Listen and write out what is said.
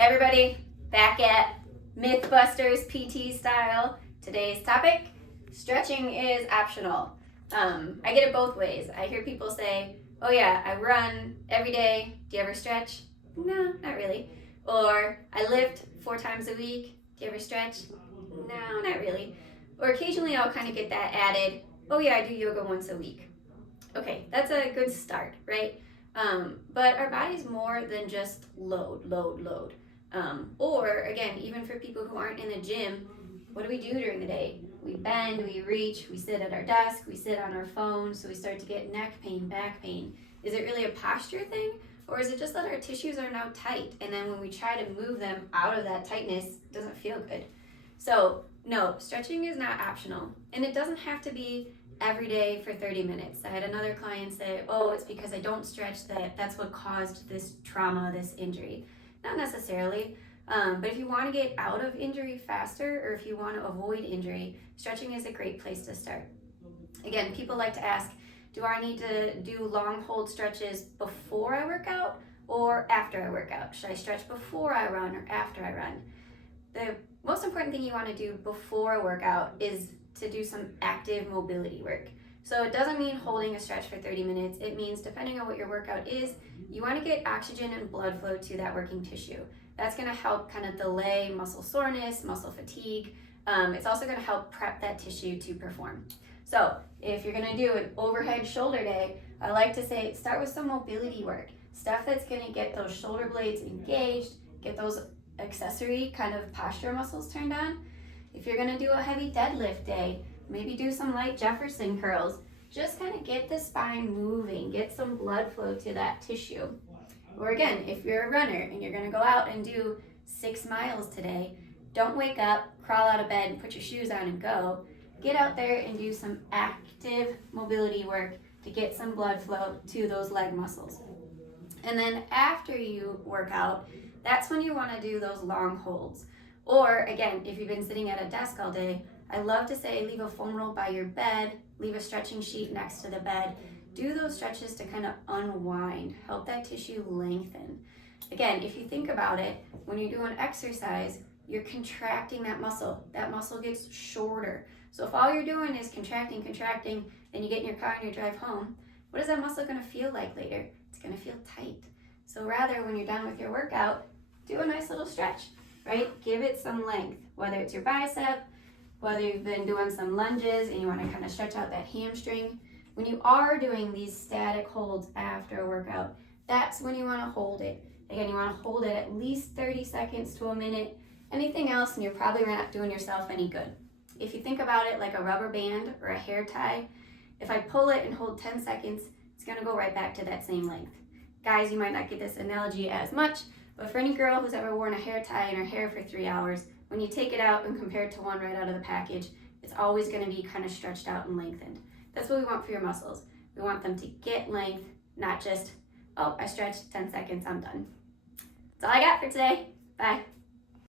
Everybody, back at MythBusters PT style. Today's topic, stretching is optional. I get it both ways. I hear people say, oh yeah, I run every day. Do you ever stretch? No, not really. Or I lift 4 times a week. Do you ever stretch? No, not really. Or occasionally I'll kind of get that added, oh yeah, I do yoga once a week. Okay, that's a good start, right? But our body's more than just load. Or again, even for people who aren't in the gym, what do we do during the day? We bend, we reach, we sit at our desk, we sit on our phone, so we start to get neck pain, back pain. Is it really a posture thing? Or is it just that our tissues are now tight, and then when we try to move them out of that tightness, it doesn't feel good? So no, stretching is not optional, and it doesn't have to be every day for 30 minutes. I had another client say, oh, it's because I don't stretch that's what caused this trauma, this injury. Not necessarily, but if you want to get out of injury faster, or if you want to avoid injury, stretching is a great place to start. Again, people like to ask, do I need to do long hold stretches before I work out or after I work out? Should I stretch before I run or after I run? The most important thing you want to do before a workout is to do some active mobility work. So it doesn't mean holding a stretch for 30 minutes. It means, depending on what your workout is, you want to get oxygen and blood flow to that working tissue. That's going to help kind of delay muscle soreness, muscle fatigue. It's also going to help prep that tissue to perform. So if you're going to do an overhead shoulder day, I like to say start with some mobility work, stuff that's going to get those shoulder blades engaged, get those accessory kind of posture muscles turned on. If you're going to do a heavy deadlift day, maybe do some light Jefferson curls. Just kind of get the spine moving, get some blood flow to that tissue. Or again, if you're a runner and you're going to go out and do 6 miles today, don't wake up, crawl out of bed, and put your shoes on and go. Get out there and do some active mobility work to get some blood flow to those leg muscles. And then after you work out, that's when you want to do those long holds. Or again, if you've been sitting at a desk all day, I love to say leave a foam roll by your bed, leave a stretching sheet next to the bed. Do those stretches to kind of unwind, help that tissue lengthen. Again, if you think about it, when you do an exercise, you're contracting that muscle. That muscle gets shorter. So if all you're doing is contracting, then you get in your car and you drive home, what is that muscle going to feel like later? It's going to feel tight. So rather, when you're done with your workout, do a nice little stretch, right? Give it some length, whether it's your bicep, whether you've been doing some lunges and you want to kind of stretch out that hamstring. When you are doing these static holds after a workout, that's when you want to hold it. Again, you want to hold it at least 30 seconds to a minute. Anything else, and you're probably not doing yourself any good. If you think about it like a rubber band or a hair tie, if I pull it and hold 10 seconds, it's going to go right back to that same length. Guys, you might not get this analogy as much, but for any girl who's ever worn a hair tie in her hair for 3 hours, when you take it out and compare it to one right out of the package, it's always going to be kind of stretched out and lengthened. That's what we want for your muscles. We want them to get length, not just, oh, I stretched 10 seconds, I'm done. That's all I got for today. Bye.